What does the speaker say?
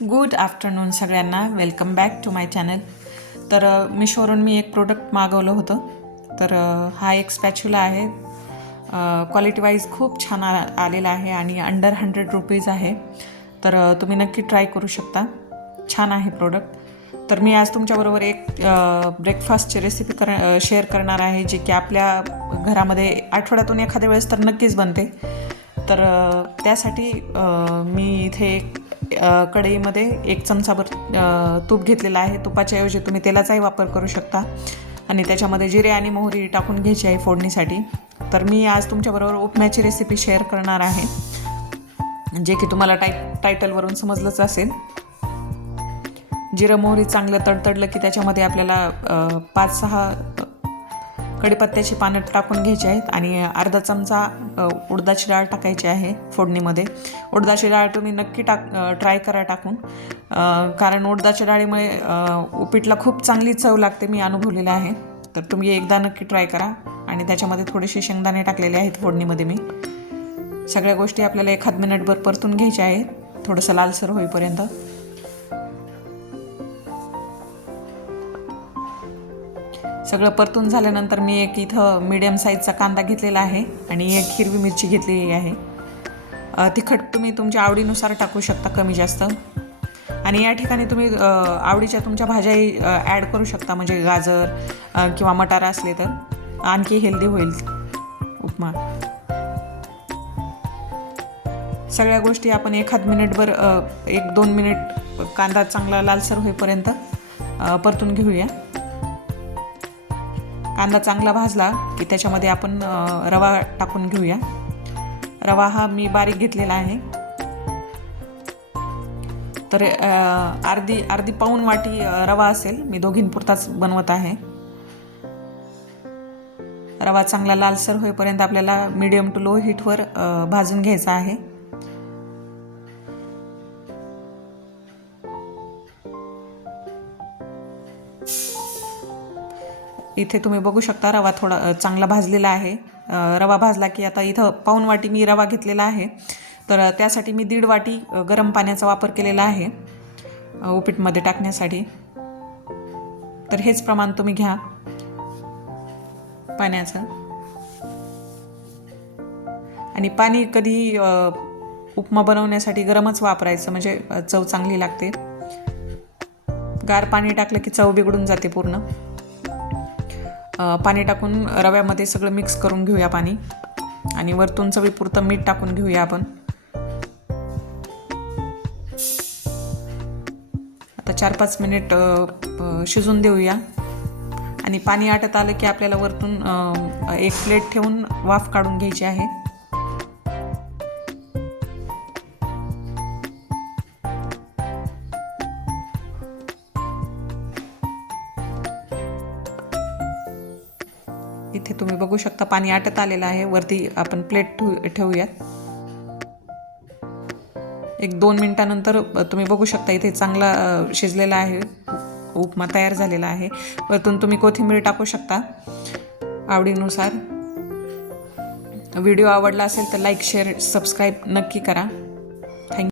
Good afternoon सगळ्यांना. Welcome back to my channel. तर मिशोवरून मी एक प्रोडक्ट मागवलं होतं. तर हा एक स्पॅच्युला आहे. क्वालिटी वाईज खूप छान आलेला आहे आणि अंडर 100 रुपीज आहे. तर तुम्ही नक्की ट्राय करू शकता. छान आहे प्रोडक्ट. तर मी आज तुमच्याबरोबर एक ब्रेकफास्टची रेसिपी शेअर करणार आहे, जी की आपल्या घरामध्ये आठवड्यातून एखाद्या वेळेस तर नक्कीच बनते. तर त्यासाठी मी इथे कढईमध्ये 1 चमचाभर तूप घेतलेलं आहे. तुपाच्या ऐवजी तुम्ही तेलाचाही वापर करू शकता आणि त्याच्यामध्ये जिरे आणि मोहरी टाकून घ्यायची आहे फोडणीसाठी. तर मी आज तुमच्याबरोबर उपम्याची रेसिपी शेअर करणार आहे, जे की तुम्हाला टायटलवरून समजलंच असेल. जिरं मोहरी चांगलं तडतडलं की त्याच्यामध्ये आपल्याला 5-6 कढीपत्त्याची पानं टाकून घ्यायची आहेत आणि अर्धा चमचा उडदाची डाळ टाकायची आहे फोडणीमध्ये. उडदाची डाळ तुम्ही नक्की ट्राय करा टाकून, कारण उडदाच्या डाळीमुळे उपीटला खूप चांगली चव लागते. मी अनुभवलेलं आहे. तर तुम्ही एकदा नक्की ट्राय करा. आणि त्याच्यामध्ये थोडेसे शेंगदाणे टाकलेले आहेत फोडणीमध्ये मी. सगळ्या गोष्टी आपल्याला 1 मिनिटभर परतून घ्यायच्या आहेत, थोडंसं लालसर होईपर्यंत. सगळं परतून झाल्यानंतर मी एक इथं मीडियम साईजचा कांदा घेतलेला आहे आणि 1 हिरवी मिरची घेतलेली आहे. तिखट तुम्ही तुमच्या आवडीनुसार टाकू शकता, कमी जास्त. आणि या ठिकाणी तुम्ही आवडीच्या तुमच्या भाज्याही ॲड करू शकता, म्हणजे गाजर किंवा मटार असले तर आणखी हेल्दी होईल उपमा. सगळ्या गोष्टी आपण 1 मिनिटभर 1-2 मिनिट कांदा चांगला लालसर होईपर्यंत परतून घेऊया. कांदा चांगला भाजला की त्याच्यामध्ये आपण रवा टाकून घेऊया. रवा हा मी बारीक घेतलेला आहे. तर अर्धी पाऊण वाटी रवा असेल. मी दोघींपुरताच बनवत आहे. रवा चांगला लालसर होईपर्यंत आपल्याला मीडियम टू लो हीटवर भाजून घ्यायचा आहे. इथे तुम्ही बघू शकता रवा थोडा चांगला भाजलेला आहे. रवा भाजला की आता इथं पाऊण वाटी मी रवा घेतलेला आहे. तर त्यासाठी मी 1.5 वाटी गरम पाण्याचा वापर केलेला आहे उपीटमध्ये टाकण्यासाठी. तर हेच प्रमाण तुम्ही घ्या पाण्याचं. आणि पाणी कधी उपमा बनवण्यासाठी गरमच वापरायचं, म्हणजे चव चांगली लागते. गार पाणी टाकलं की चव बिघडून जाते पूर्ण. पाणी टाकून रव्यामध्ये सगळं मिक्स करून घेऊया पाणी. आणि वरतून चवीपुरतं मीठ टाकून घेऊया आपण. आता 4-5 मिनिट शिजून देऊया. आणि पाणी आटत आलं की आपल्याला वरतून एक प्लेट ठेवून वाफ काढून घ्यायची आहे. इथे तुम्ही बघू शकता पाणी आटत आलेलं आहे. वरती आपण प्लेट ठेवूयात. 1-2 मिनिटानंतर तुम्ही बघू शकता इथे चांगला शिजलेला आहे, उपमा तयार झालेला आहे. वरतून तुम्ही कोथिंबीर टाकू शकता आवडीनुसार. व्हिडिओ आवडला असेल तर लाईक, शेअर, सबस्क्राईब नक्की करा.